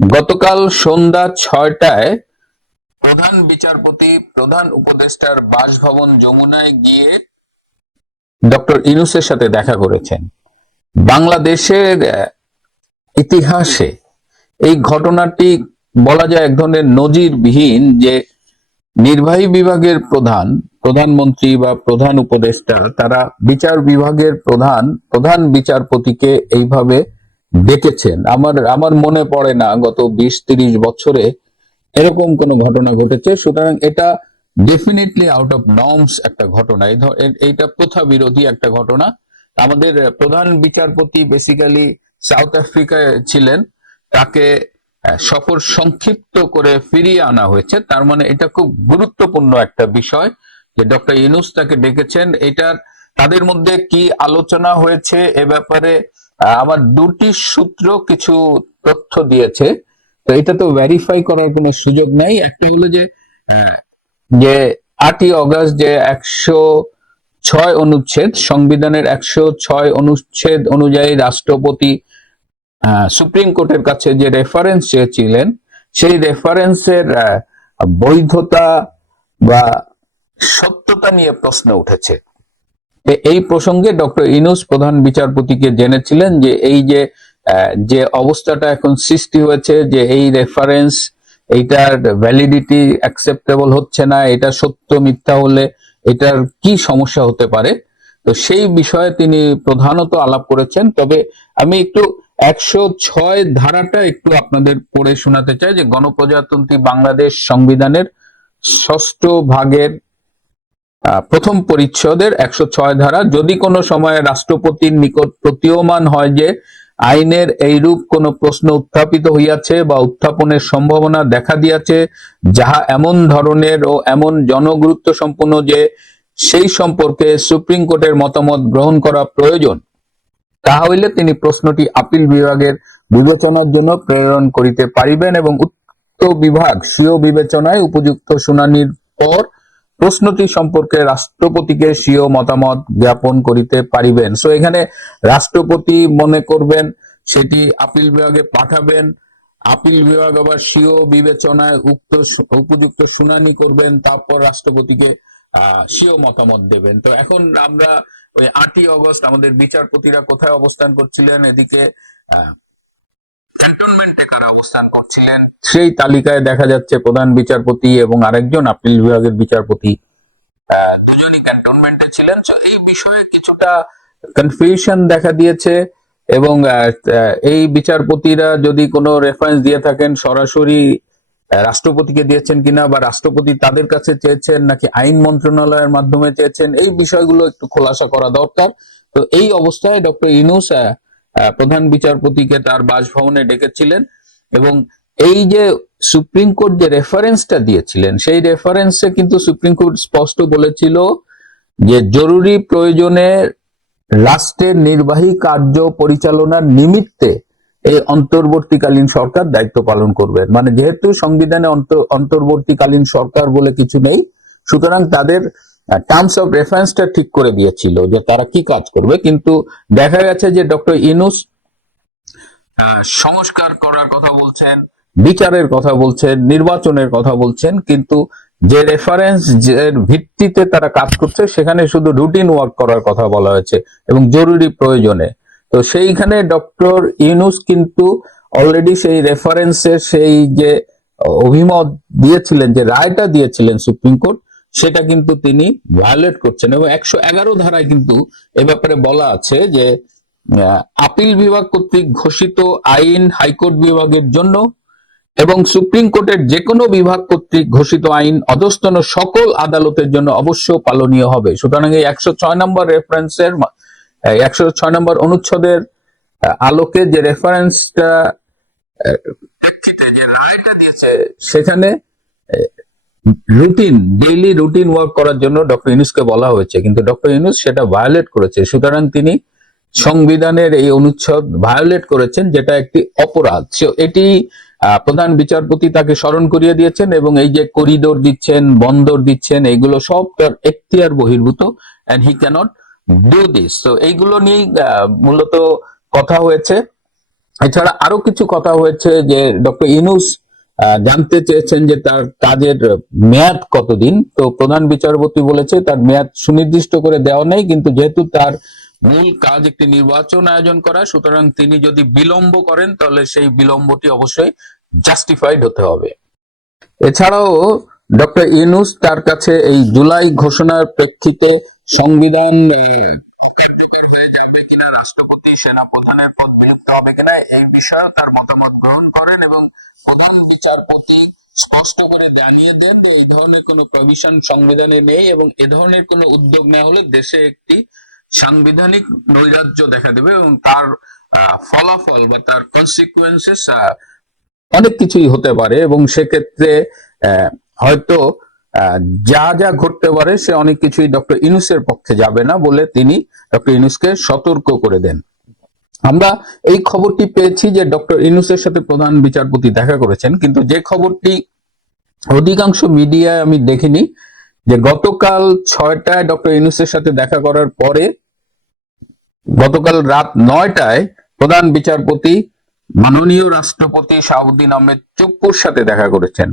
গতকাল সন্ধ্যা ৬টায় প্রধান বিচারপতি প্রধান উপদেষ্টার বাসভবন যমুনায় গিয়ে ডক্টর ইউনূসের সাথে দেখা করেছেন। বাংলাদেশের ইতিহাসে এই ঘটনাটি বলা যায় এক ধরনের নজিরবিহীন, যে নির্বাহী বিভাগের প্রধানমন্ত্রী বা প্রধান উপদেষ্টা তারা বিচার বিভাগের প্রধান বিচারপতিকে এইভাবে ডেকেছেন। আমার মনে পড়ে না গত ২০-৩০ বছরে এরকম কোন ঘটনা ঘটেছে। সুতরাং এটা ডেফিনেটলি আউট অফ নর্মস একটা ঘটনা, এইটা প্রথা বিরোধী একটা ঘটনা। আমাদের প্রধান বিচারপতি বেসিক্যালি সাউথ আফ্রিকায় ছিলেন, তাকে সফর সংক্ষিপ্ত করে ফিরিয়ে আনা হয়েছে। তার মানে এটা খুব গুরুত্বপূর্ণ একটা বিষয় যে ডক্টর ইউনূস তাকে ডেকেছেন। এটার তাদের মধ্যে কি আলোচনা হয়েছে এ ব্যাপারে আমার দুটি সূত্র কিছু তথ্য দিয়েছে। তো এটা তো ভেরিফাই করার কোনো সুযোগ নাই। একটা হলো যে ৮ই অগস্ট যে ১০৬ অনুচ্ছেদ, সংবিধানের ১০৬ অনুচ্ছেদ অনুযায়ী রাষ্ট্রপতি সুপ্রিম কোর্টের কাছে যে রেফারেন্স চেয়েছিলেন, সেই রেফারেন্সের বৈধতা বা সত্যতা নিয়ে প্রশ্ন উঠেছে। এই প্রসঙ্গে ডক্টর ইউনূস প্রধান বিচারপতিকে জেনেছিলেন যে এই যে অবস্থাটা এখন সৃষ্টি হয়েছে, যে এই রেফারেন্স এইটার ভ্যালিডিটি অ্যাকসেপ্টেবল হচ্ছে না, এটা সত্য মিথ্যা হলে এটার কি সমস্যা হতে পারে। তো সেই বিষয়ে তিনি প্রধানত আলাপ করেছেন। তবে আমি একটু ১০৬ ধারাটা একটু আপনাদের পড়ে শোনাতে চাই, যে গণপ্রজাতন্ত্রী বাংলাদেশ সংবিধানের ৬ষ্ঠ ভাগের প্রথম পরিচ্ছেদের ১০৬ ধারা, যদি কোনো সময়ে রাষ্ট্রপতির নিকট প্রতীয়মান হয় যে আইনের এইরূপ কোন প্রশ্ন উত্থাপিত হইয়াছে বা উত্থাপনের সম্ভাবনা দেখা দিয়াছে, যাহা এমন ধরনের ও এমন জনগুরুত্ব সম্পন্ন যে সেই সম্পর্কে সুপ্রিম কোর্টের মতামত গ্রহণ করা প্রয়োজন, তাহা হইলে তিনি প্রশ্নটি আপিল বিভাগের বিবেচনার জন্য প্রেরণ করিতে পারিবেন এবং উক্ত বিভাগ স্বীয় বিবেচনায় উপযুক্ত শুনানির পর প্রশ্নটি সম্পর্কে রাষ্ট্রপতিকে স্বীয় মতামত জ্ঞাপন করিতে পারিবেন। সো এখানে রাষ্ট্রপতি মনে করবেন, সেটি আপিল বিভাগে পাঠাবেন, আপিল বিভাগ আবার স্বীয় বিবেচনায় উপযুক্ত শুনানি করবেন, তারপর রাষ্ট্রপতিকে স্বীয় মতামত দেবেন। তো এখন আমরা ওই ৮ই অগস্ট আমাদের বিচারপতিরা কোথায় অবস্থান করছিলেন, এদিকে ক্যান্টনমেন্টে কারা অবস্থান করছিলেন, সেই তালিকায় দেখা যাচ্ছে প্রধান বিচারপতি এবং আরেকজন আপিল বিভাগের বিচারপতি দুজনই ক্যান্টনমেন্টে ছিলেন। এই বিষয়ে কিছুটা কনফিউশন দেখা দিয়েছে এবং এই বিচারপতিরা যদি কোনো রেফারেন্স দিয়ে থাকেন সরাসরি রাষ্ট্রপতিকে দিয়েছেন কিনা, বা রাষ্ট্রপতি তাদের কাছে চেয়েছেন নাকি আইন মন্ত্রণালয়ের মাধ্যমে চেয়েছেন, এই বিষয়গুলো একটু খোলাসা করা দরকার। তো এই অবস্থায় ডক্টর ইউনূস প্রধান বিচারপতিকে তার বাসভবনে ডেকেছিলেন এবং এই যে সুপ্রিম কোর্ট যে রেফারেন্সটা দিয়েছিলেন, সেই রেফারেন্সে কিন্তু সুপ্রিম কোর্ট স্পষ্ট বলেছিল যে জরুরি প্রয়োজনে রাষ্ট্রের নির্বাহী কার্য পরিচালনার নিমিত্তে এই অন্তর্বর্তীকালীন সরকার দায়িত্ব পালন করবেন। মানে যেহেতু সংবিধানে অন্তর্বর্তীকালীন সরকার বলে কিছু নেই, সুতরাং তাদের টার্মস অফ রেফারেন্সটা ঠিক করে দিয়েছিল যে তারা কি কাজ করবে। কিন্তু দেখা গেছে যে ডক্টর ইউনূস সংস্কার করার কথা বলছেন, বিচারের কথা বলছেন, নির্বাচনের কথা বলছেন, কিন্তু যে রেফারেন্স এর ভিত্তিতে তারা কাজ করছে সেখানে শুধু রুটিন ওয়ার্ক করার কথা বলা হয়েছে এবং জরুরি প্রয়োজনে। তো সেইখানে ডক্টর ইউনূস কিন্তু অলরেডি সেই রেফারেন্সের সেই যে অভিমত দিয়েছিলেন, যে রায়টা দিয়েছিলেন সুপ্রিম কোর্ট, সেটা কিন্তু তিনি ভায়োলেট করছেন। এবং ১১১ ধারায় কিন্তু এ ব্যাপারে বলা আছে যে আপিল বিভাগ কর্তৃক ঘোষিত আইন হাইকোর্ট বিভাগের জন্য এবং সুপ্রিম কোর্টের যে কোনো বিভাগ কর্তৃক ঘোষিত আইন অধস্তন সকল আদালতের জন্য অবশ্য পালনীয় হবে। সুতরাং এই ১০৬ নম্বর রেফারেন্সের ১০৬ নম্বর অনুচ্ছেদের আলোকে যে রেফারেন্সটা প্রেক্ষিতে যে রায়টা দিয়েছে, সেখানে ডেইলি রুটিন ওয়ার্ক করার জন্য ডক্টর ইউনূসকে বলা হয়েছে, কিন্তু ডক্টর ইউনূস সেটা ভায়োলেট করেছে। সুতরাং তিনি সংবিধানের এই অনুচ্ছেদ ভায়োলেট করেছেন, যেটা একটি অপরাধ। এটি প্রধান বিচারপতি তাকে স্মরণ করিয়ে দিয়েছেন এবং এই যে করিডোর দিচ্ছেন, বন্দর দিচ্ছেন, এইগুলো সব তার এখতিয়ার বহির্ভূত, and he cannot do this. তো এইগুলো নিয়ে মূলত কথা হয়েছে। এছাড়া আরো কিছু কথা হয়েছে যে ডক্টর ইউনূস জানতে চেয়েছেন যে তার কাজের মেয়াদ কতদিন। তো প্রধান বিচারপতি বলেছে তার মেয়াদ সুনির্দিষ্ট করে দেওয়া নেই, কিন্তু যেহেতু তার মূল কাজ একটি নির্বাচন আয়োজন করা, সুতরাং তিনি যদি বিলম্ব করেন তাহলে সেই বিলম্বটি অবশ্যই জাস্টিফাইড হতে হবে। এছাড়াও ডক্টর ইউনূস তার কাছে এই জুলাই ঘোষণার প্রেক্ষিতে সংবিধান কার্যকর হয়ে যাবে কিনা, রাষ্ট্রপতি সেনা প্রধানের পদ বিলুপ্ত হবে কিনা, এই বিষয়ে তার মতামত গ্রহণ করেন এবং প্রধান বিচারপতি স্পষ্ট করে জানিয়ে দেন যে এই ধরনের কোনো প্রভিশন সংবিধানে নেই এবং এ ধরনের কোনো উদ্যোগ নেওয়া হলে দেশে একটি সাংবিধানিক নৈরাজ্য দেখা দেবে এবং তার ফলাফল বা তার কনসিকুয়েন্সেস অনেক কিছুই হতে পারে এবং সেক্ষেত্রে হয়তো যা যা ঘটতে পারে সে অনেক কিছুই ডক্টর ইউনূসের পক্ষে যাবে না বলে তিনি ডক্টর ইউনূসকে সতর্ক করে দেন। আমরা এই খবরটি পেয়েছি যে ডক্টর ইউনূসের সাথে প্রধান বিচারপতি দেখা করেছেন, কিন্তু যে খবরটি অধিকাংশ মিডিয়ায় আমি দেখিনি যে গতকাল 6টায় ডক্টর ইউনূসের সাথে দেখা করার পরে গতকাল রাত 9টায় প্রধান বিচারপতি মাননীয় রাষ্ট্রপতি শাহাবুদ্দিন আহমেদ চুপ্পুর সাথে দেখা করেছেন।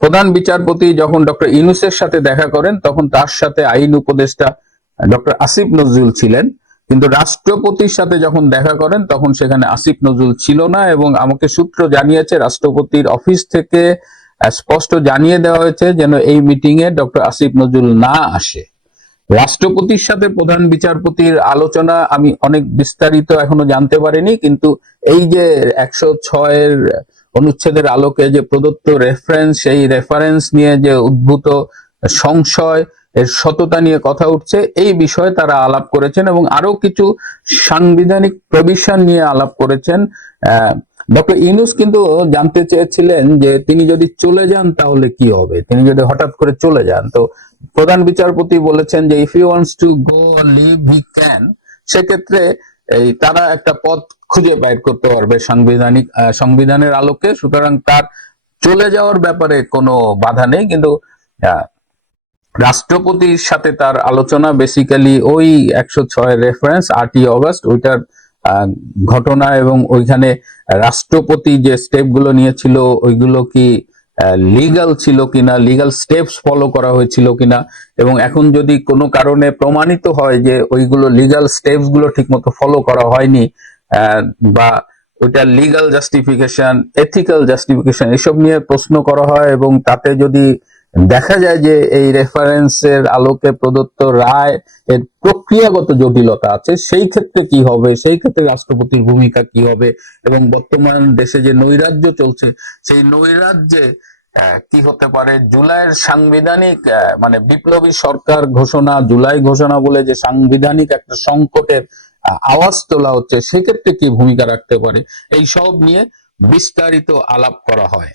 প্রধান বিচারপতি যখন ডক্টর ইউনূসের সাথে দেখা করেন তখন তার সাথে আইন উপদেষ্টা ডক্টর আসিফ নজরুল ছিলেন, কিন্তু রাষ্ট্রপতির সাথে যখন দেখা করেন তখন সেখানে আসিফ নজরুল ছিল না এবং আমাকে সূত্র জানিয়েছে রাষ্ট্রপতির অফিস থেকে স্পষ্ট জানিয়ে দেওয়া হয়েছে যেন এই meeting a doctor Asif Nazrul না আসে। রাষ্ট্রপতির সাথে প্রধান বিচারপতির আলোচনা আমি অনেক বিস্তারিত এখনো জানতে পারিনি, কিন্তু এই যে 106-এর অনুচ্ছেদের আলোকে যে প্রদত্ত রেফারেন্স, সেই রেফারেন্স নিয়ে যে উদ্ভূত সংশয়, এর সততা নিয়ে কথা উঠছে, এই বিষয়ে তারা আলাপ করেছেন এবং আরো কিছু সাংবিধানিক প্রভিশন নিয়ে আলাপ করেছেন। ডক্টর ইউনূস কিন্তু জানতে চেয়েছিলেন যে তিনি যদি চলে যান তাহলে কি হবে, তিনি যদি হঠাৎ করে চলে যান। তো প্রধান বিচারপতি বলেছেন যে if you wants to go leave he can, সেক্ষেত্রে এই তারা একটা পথ খুঁজে বের করতে পারবে সংবিধানের আলোকে, সুতরাং তার চলে যাওয়ার ব্যাপারে কোনো বাধা নেই। কিন্তু রাষ্ট্রপতির সাথে তার আলোচনা বেসিক্যালি ওই 106 রেফারেন্স 8ই অগস্ট ওইটার ঘটনা এবং ওইখানে রাষ্ট্রপতি যে স্টেপ গুলো নিয়েছিল ওইগুলো কি লিগাল ছিল কিনা, লিগাল স্টেপস ফলো করা হয়েছিল কিনা, এবং এখন যদি কোনো কারণে প্রমাণিত হয় যে ওইগুলো লিগাল স্টেপস গুলো ঠিকমতো ফলো করা হয়নি বা ওইটা লিগাল জাস্টিফিকেশন, এথিক্যাল জাস্টিফিকেশন, এসব নিয়ে প্রশ্ন করা হয় এবং তাতে যদি দেখা যায় যে এই রেফারেন্সের আলোকে প্রদত্ত রায় এর প্রক্রিয়াগত জটিলতা আছে, সেই ক্ষেত্রে কি হবে, সেই ক্ষেত্রে রাষ্ট্রপতির ভূমিকা কি হবে এবং বর্তমান দেশে যে নৈরাজ্য চলছে সেই নৈরাজ্যে কি হতে পারে, জুলাইয়ের সাংবিধানিক মানে বিপ্লবী সরকার ঘোষণা, জুলাই ঘোষণা বলে যে সাংবিধানিক একটা সংকটের আওয়াজ তোলা হচ্ছে, সেক্ষেত্রে কি ভূমিকা রাখতে পারে, এই সব নিয়ে বিস্তারিত আলাপ করা হয়।